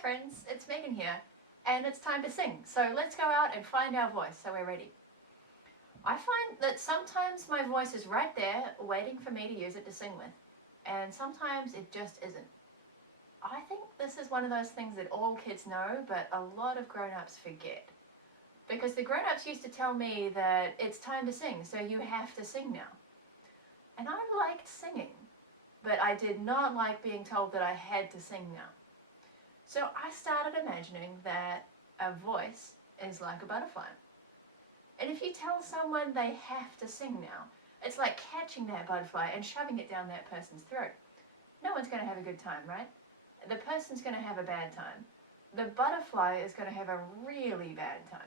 friends, it's Megan here, and it's time to sing. So let's go out and find our voice so we're ready. I find that sometimes my voice is right there waiting for me to use it to sing with, and sometimes it just isn't. I think this is one of those things that all kids know, but a lot of grown-ups forget. Because the grown-ups used to tell me that it's time to sing, so you have to sing now. And I liked singing, but I did not like being told that I had to sing now. So I started imagining that a voice is like a butterfly. And if you tell someone they have to sing now, it's like catching that butterfly and shoving it down that person's throat. No one's going to have a good time, right? The person's going to have a bad time. The butterfly is going to have a really bad time.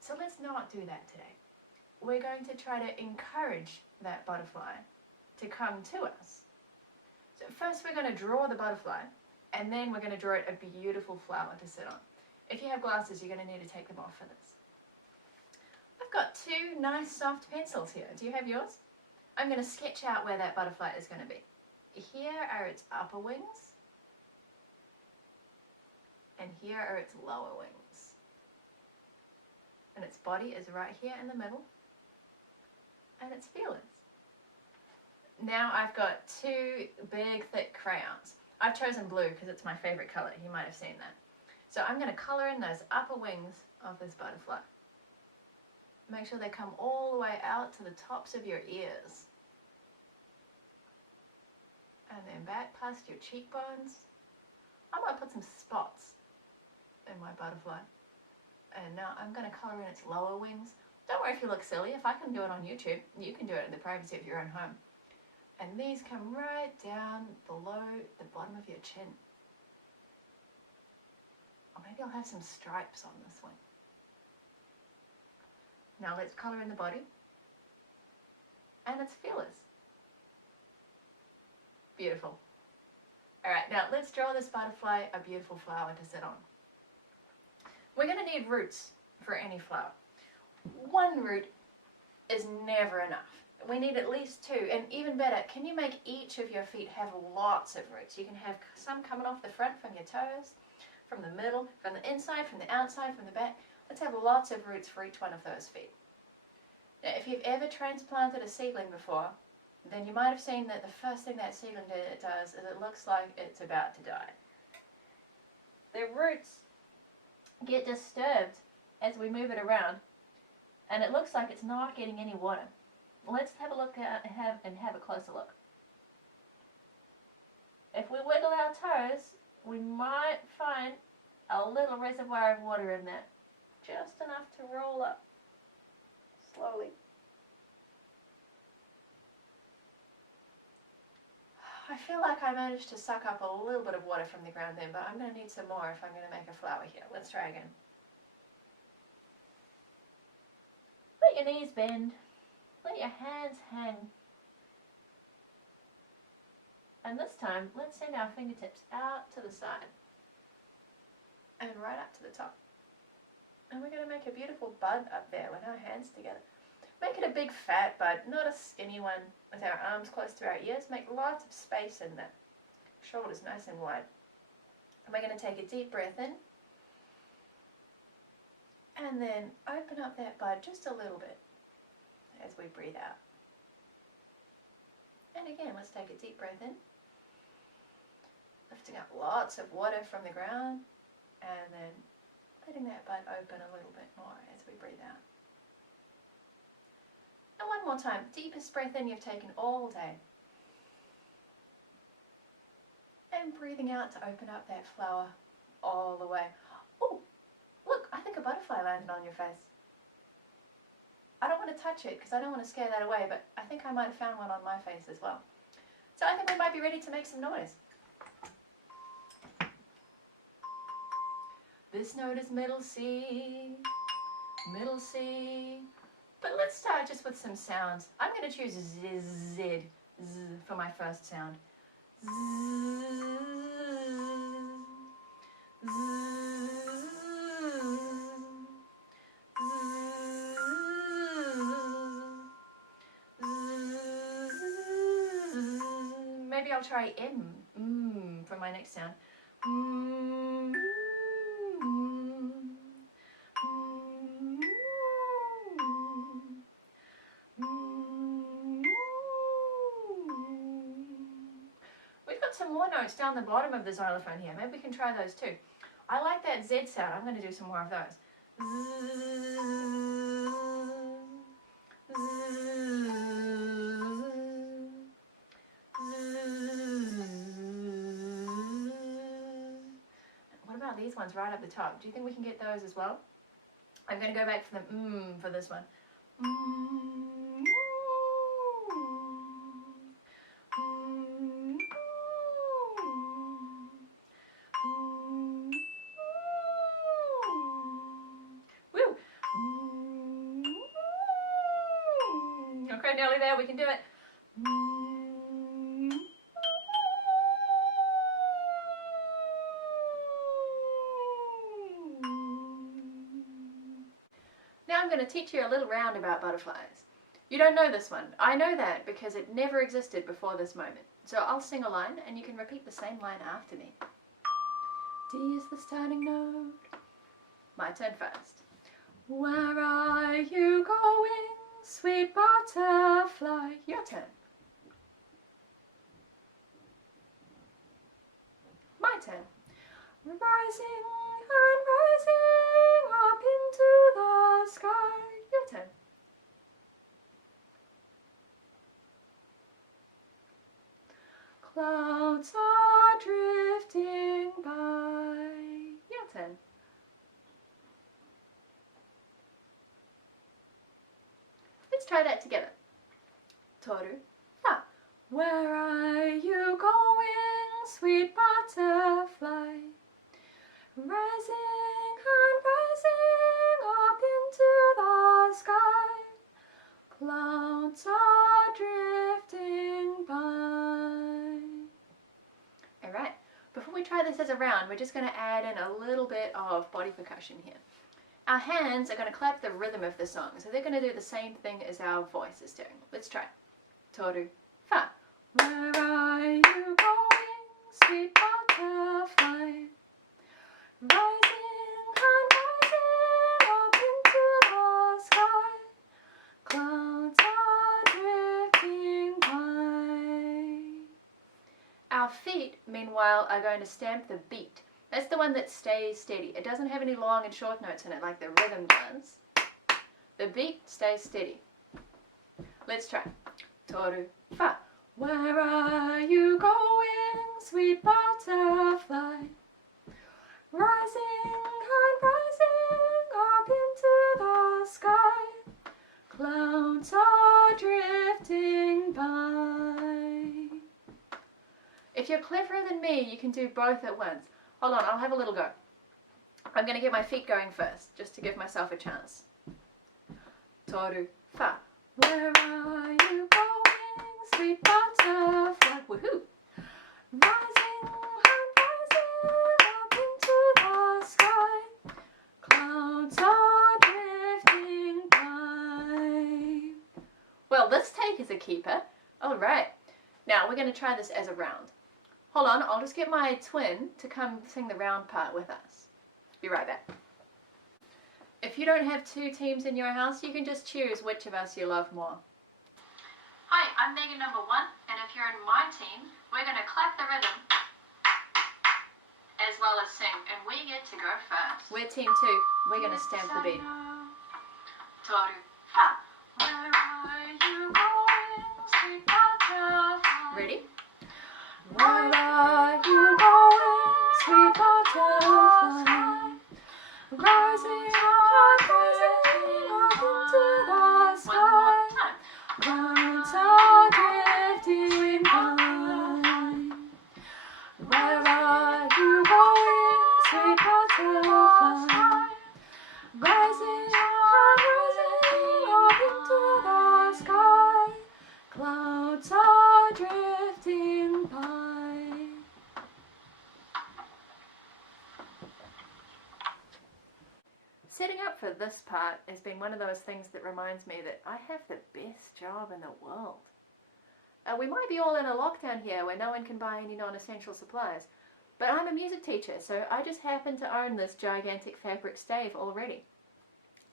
So let's not do that today. We're going to try to encourage that butterfly to come to us. So first we're going to draw the butterfly, and then we're going to draw it a beautiful flower to sit on. If you have glasses, you're going to need to take them off for this. I've got two nice soft pencils here. Do you have yours? I'm going to sketch out where that butterfly is going to be. Here are its upper wings, and here are its lower wings. And its body is right here in the middle, and its feelers. Now I've got two big thick crayons. I've chosen blue because it's my favorite color. You might have seen that. So I'm going to color in those upper wings of this butterfly. Make sure they come all the way out to the tops of your ears. And then back past your cheekbones. I might put some spots in my butterfly. And now I'm going to color in its lower wings. Don't worry if you look silly. If I can do it on YouTube, you can do it in the privacy of your own home. And these come right down below the bottom of your chin. Or maybe I'll have some stripes on this one. Now let's colour in the body. And its feelers. Beautiful. Alright, now let's draw this butterfly a beautiful flower to sit on. We're going to need roots for any flower. One root is never enough. We need at least two, and even better, can you make each of your feet have lots of roots? You can have some coming off the front from your toes, from the middle, from the inside, from the outside, from the back. Let's have lots of roots for each one of those feet. Now, if you've ever transplanted a seedling before, then you might have seen that the first thing that seedling does is it looks like it's about to die. The roots get disturbed as we move it around, and it looks like it's not getting any water. Let's have a look at have a closer look. If we wiggle our toes, we might find a little reservoir of water in there, just enough to roll up slowly. I feel like I managed to suck up a little bit of water from the ground then, but I'm going to need some more if I'm going to make a flower here. Let's try again. Let your knees bend. Let your hands hang. And this time, let's send our fingertips out to the side. And right up to the top. And we're going to make a beautiful bud up there with our hands together. Make it a big fat bud, not a skinny one with our arms close to our ears. Make lots of space in there. Shoulders nice and wide. And we're going to take a deep breath in. And then open up that bud just a little bit as we breathe out. And again, let's take a deep breath in. Lifting up lots of water from the ground. And then letting that bud open a little bit more as we breathe out. And one more time, deepest breath in you've taken all day. And breathing out to open up that flower all the way. Oh, look, I think a butterfly landed on your face. I don't want to touch it because I don't want to scare that away, but I think I might have found one on my face as well. So I think we might be ready to make some noise. This note is middle C, middle C. But let's start just with some sounds. I'm going to choose Z for my first sound. Z, Z, Maybe I'll try M for my next sound. some more notes down the bottom of the xylophone here. Maybe we can try those too. I like that Z sound. I'm going to do some more of those. What about these ones right up the top? Do you think we can get those as well? I'm going to go back for the for this one. Woo! Okay, nearly there. We can do it. Now I'm going to teach you a little roundabout butterflies. You don't know this one. I know that because it never existed before this moment. So I'll sing a line and you can repeat the same line after me. D is the starting note. My turn first. Where are you going, sweet butterfly? Your turn. My turn. Rising and rising up into the sky. Your turn. Clouds are drifting by. Your turn. Let's try that together. Toru, fa. Where are you going, sweet butterfly? Rising and rising up into the sky. Clouds are drifting by. Alright, before we try this as a round, we're just going to add in a little bit of body percussion here. Our hands are going to clap the rhythm of the song, so they're going to do the same thing as our voice is doing. Let's try. Toru, fa. Where are you going, sweet butterfly? Rising and rising up into the sky. Clouds are drifting by. Our feet, meanwhile, are going to stamp the beat. That's the one that stays steady. It doesn't have any long and short notes in it like the rhythm does. The beat stays steady. Let's try. Toru, fa. Where are you going, sweet butterfly? Rising and rising up into the sky. Clouds are drifting by. If you're cleverer than me, you can do both at once. Hold on, I'll have a little go. I'm going to get my feet going first, just to give myself a chance. Toru, fa. Where are you going, sweet butterfly? Woohoo! Rising and rising up into the sky. Clouds are drifting by. Well, this take is a keeper. Alright. Now, we're going to try this as a round. Hold on, I'll just get my twin to come sing the round part with us. Be right back. If you don't have two teams in your house, you can just choose which of us you love more. Hi, I'm Megan number 1, and if you're in my team, we're going to clap the rhythm as well as sing, and we get to go first. We're team 2. We're going to stamp the beat. Toru, fa. Where are you going, sweet butterfly? Ready? Where are you going, sweet butterfly? Rising and rising up into the sky. Clouds are drifting by. Where are you going, sweet butterfly? Rising and rising up into the sky. Clouds are drifting by. Setting up for this part has been one of those things that reminds me that I have the best job in the world. We might be all in a lockdown here where no one can buy any non-essential supplies, but I'm a music teacher, so I just happen to own this gigantic fabric stave already.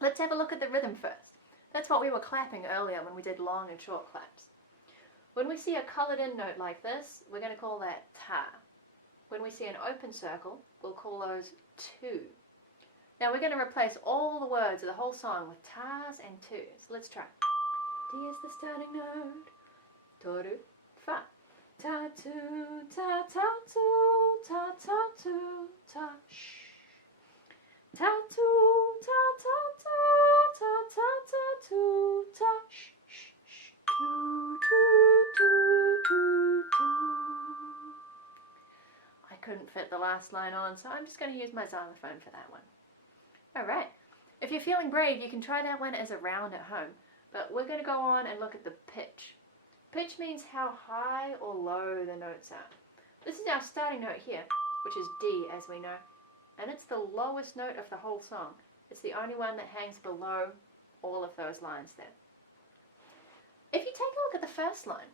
Let's have a look at the rhythm first. That's what we were clapping earlier when we did long and short claps. When we see a coloured in note like this, we're going to call that ta. When we see an open circle, we'll call those tu. Now we're going to replace all the words of the whole song with tas and tus. Let's try. D is the starting note. Toru, fa. Ta tu, ta ta tu, ta ta tu, ta sh. Ta tu, ta ta ta, ta ta ta tu, ta sh sh sh. Tu tu tu tu tu. I couldn't fit the last line on, so I'm just going to use my xylophone for that one. Alright, if you're feeling brave, you can try that one as a round at home, but we're going to go on and look at the pitch. Pitch means how high or low the notes are. This is our starting note here, which is D as we know, and it's the lowest note of the whole song. It's the only one that hangs below all of those lines there. If you take a look at the first line,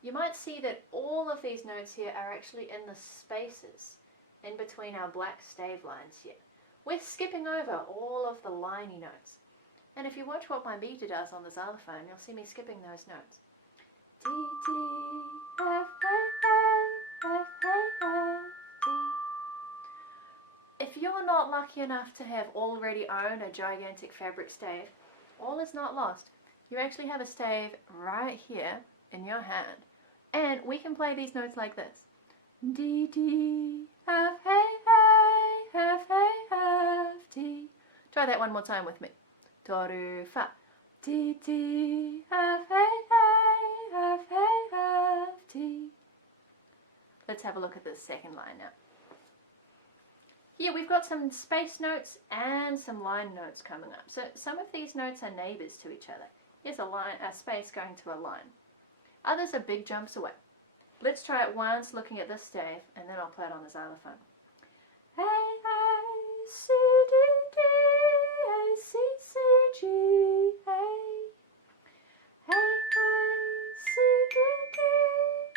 you might see that all of these notes here are actually in the spaces in between our black stave lines here. We're skipping over all of the liney notes. And if you watch what my meter does on the xylophone, you'll see me skipping those notes. D, D, F, A, A, F, A, F, D. If you're not lucky enough to have already owned a gigantic fabric stave, all is not lost. You actually have a stave right here in your hand. And we can play these notes like this. D, D, F, A, A, F, A, F, D. Try that one more time with me. Toru, fa. D, D, F, A, A, F, A, F, D. Let's have a look at the second line now. Here we've got some space notes and some line notes coming up. So some of these notes are neighbours to each other. Here's a space going to a line. Others are big jumps away. Let's try it once looking at this stave, and then I'll play it on the xylophone. A, A, C, D, D, A, C, C, G, A. A, A, C, D, D,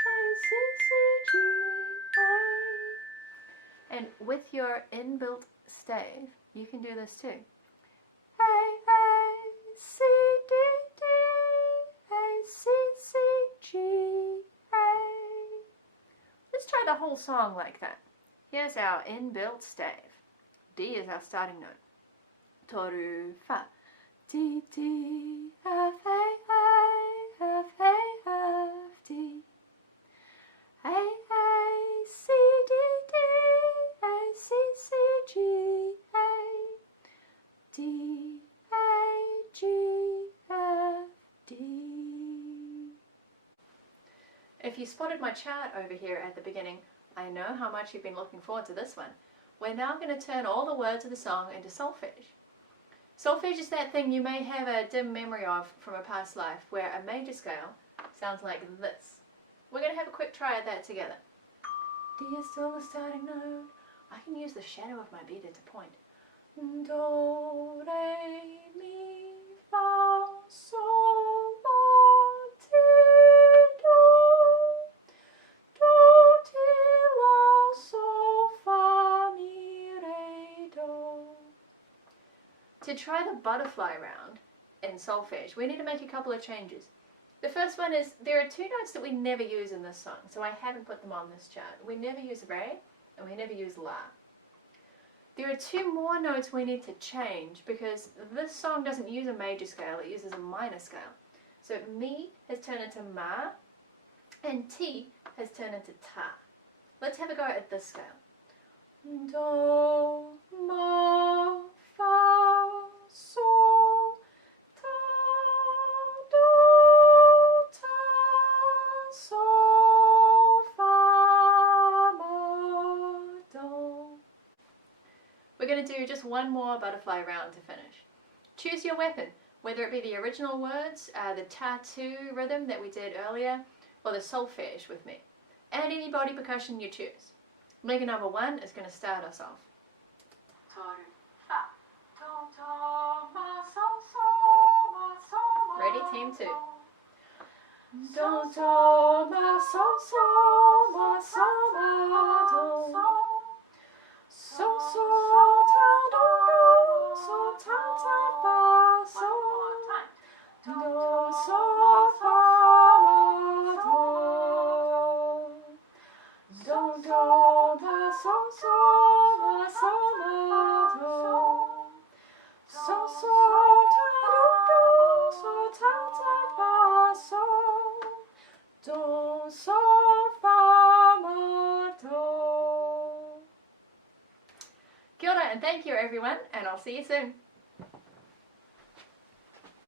A, C, C, G, A. And with your inbuilt stave, you can do this too. A, A, C, D, D, A, C, C, G, A. Let's try the whole song like that. Here's our inbuilt stave. D is our starting note. Toru, fa. D, D, F, A, F, A, F, D. A, A, C, D, D, A, C, C, G, A. D, A, G, F, D. If you spotted my chart over here at the beginning, I know how much you've been looking forward to this one. We're now going to turn all the words of the song into solfege. Solfege is that thing you may have a dim memory of from a past life where a major scale sounds like this. We're going to have a quick try at that together. D is still the starting note. I can use the shadow of my beater to point. Do, re, mi, fa, sol, la, ti, do. Do, ti, la, sol, fa, mi, re, do. To try the butterfly round in solfege, we need to make a couple of changes. The first one is, there are two notes that we never use in this song, so I haven't put them on this chart. We never use re, and we never use la. There are two more notes we need to change because this song doesn't use a major scale, it uses a minor scale. So mi has turned into ma, and ti has turned into ta. Let's have a go at this scale. Do, ma, fa, sol, ta, do, ta, sol, fa, ma, do. We're going to do just one more butterfly round to finish. Choose your weapon, whether it be the original words, the tattoo rhythm that we did earlier, or the solfege with me, and any body percussion you choose. Mega number 1 is going to start us off. Ready, team 2. Do, do, ma, sol, sol, ma, sol, ma, do. Sol, sol, ta, do, do, sol, ta, ta, fa, sol. Do, sol, fa, ma, do. And thank you everyone, and I'll see you soon.